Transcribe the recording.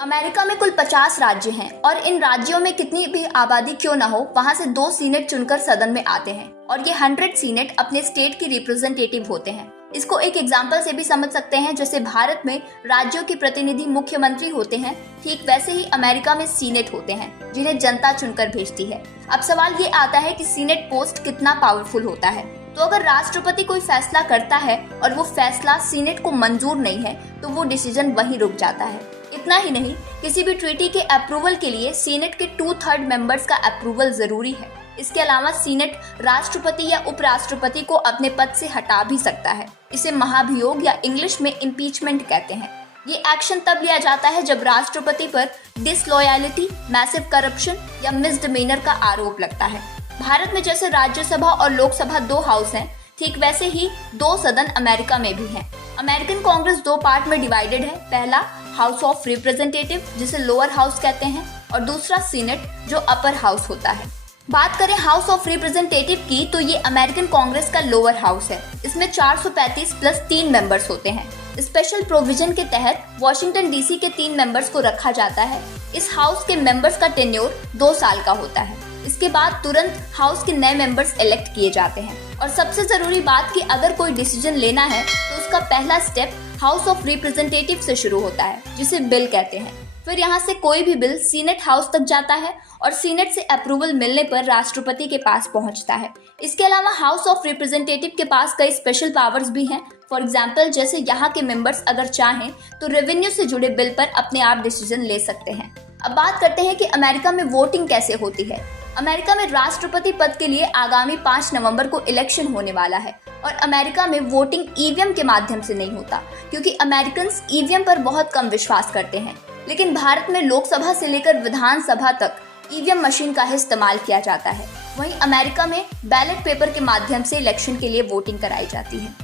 America में कुल 50 राज्य हैं और इन राज्यों में कितनी भी आबादी क्यों ना हो, वहाँ से 2 सीनेट चुनकर सदन में आते हैं और ये 100 सीनेट अपने स्टेट की रिप्रेजेंटेटिव होते हैं। इसको एक एग्जाम्पल से भी समझ सकते हैं, जैसे भारत में राज्यों के प्रतिनिधि मुख्यमंत्री होते हैं, ठीक वैसे ही अमेरिका में सीनेट होते हैं जिन्हें जनता चुनकर भेजती है। अब सवाल ये आता है कि सीनेट पोस्ट कितना पावरफुल होता है। तो अगर राष्ट्रपति कोई फैसला करता है और वो फैसला सीनेट को मंजूर नहीं है तो वो डिसीजन वहीं रुक जाता है। इतना ही नहीं, किसी भी ट्रीटी के अप्रूवल के लिए सीनेट के 2/3 मेंबर्स का अप्रूवल जरूरी है। इसके अलावा सीनेट राष्ट्रपति या उपराष्ट्रपति को अपने पद से हटा भी सकता है। इसे महाभियोग या इंग्लिश में इम्पीचमेंट कहते हैं। ये एक्शन तब लिया जाता है जब राष्ट्रपति पर डिसलॉयलिटी, मैसिव करप्शन या मिसडिमेनर का आरोप लगता है। भारत में जैसे राज्यसभा और लोकसभा 2 हाउस हैं, ठीक वैसे ही 2 सदन अमेरिका में भी हैं। अमेरिकन कांग्रेस 2 पार्ट में डिवाइडेड है। पहला हाउस ऑफ रिप्रेजेंटेटिव, जिसे लोअर हाउस कहते हैं, और दूसरा सीनेट, जो अपर हाउस होता है। बात करें हाउस ऑफ रिप्रेजेंटेटिव की, तो ये अमेरिकन कांग्रेस का लोअर हाउस है। इसमें 435 प्लस 3 मेंबर्स होते हैं। स्पेशल प्रोविजन के तहत वॉशिंगटन डीसी के 3 मेंबर्स को रखा जाता है। इस हाउस के मेंबर्स का टेन्योर 2 साल का होता है। इसके बाद तुरंत हाउस के नए मेंबर्स इलेक्ट किए जाते हैं। और सबसे जरूरी बात कि अगर कोई डिसीजन लेना है तो उसका पहला स्टेप हाउस ऑफ रिप्रेजेंटेटिव से शुरू होता है, जिसे बिल कहते हैं। फिर यहाँ से कोई भी बिल सीनेट हाउस तक जाता है और सीनेट से अप्रूवल मिलने पर राष्ट्रपति के पास पहुँचता है। इसके अलावा हाउस ऑफ रिप्रेजेंटेटिव के पास कई स्पेशल पावर्स भी हैं। फॉर एग्जाम्पल, जैसे यहाँ के मेंबर्स अगर चाहें तो रेवेन्यू से जुड़े बिल पर अपने आप डिसीजन ले सकते हैं। अब बात करते हैं कि अमेरिका में वोटिंग कैसे होती है। अमेरिका में राष्ट्रपति पद के लिए आगामी 5 नवंबर को इलेक्शन होने वाला है और अमेरिका में वोटिंग ईवीएम के माध्यम से नहीं होता, क्योंकि अमेरिकन्स ईवीएम पर बहुत कम विश्वास करते हैं। लेकिन भारत में लोकसभा से लेकर विधानसभा तक ईवीएम मशीन का ही इस्तेमाल किया जाता है। वहीं अमेरिका में बैलेट पेपर के माध्यम से इलेक्शन के लिए वोटिंग कराई जाती है।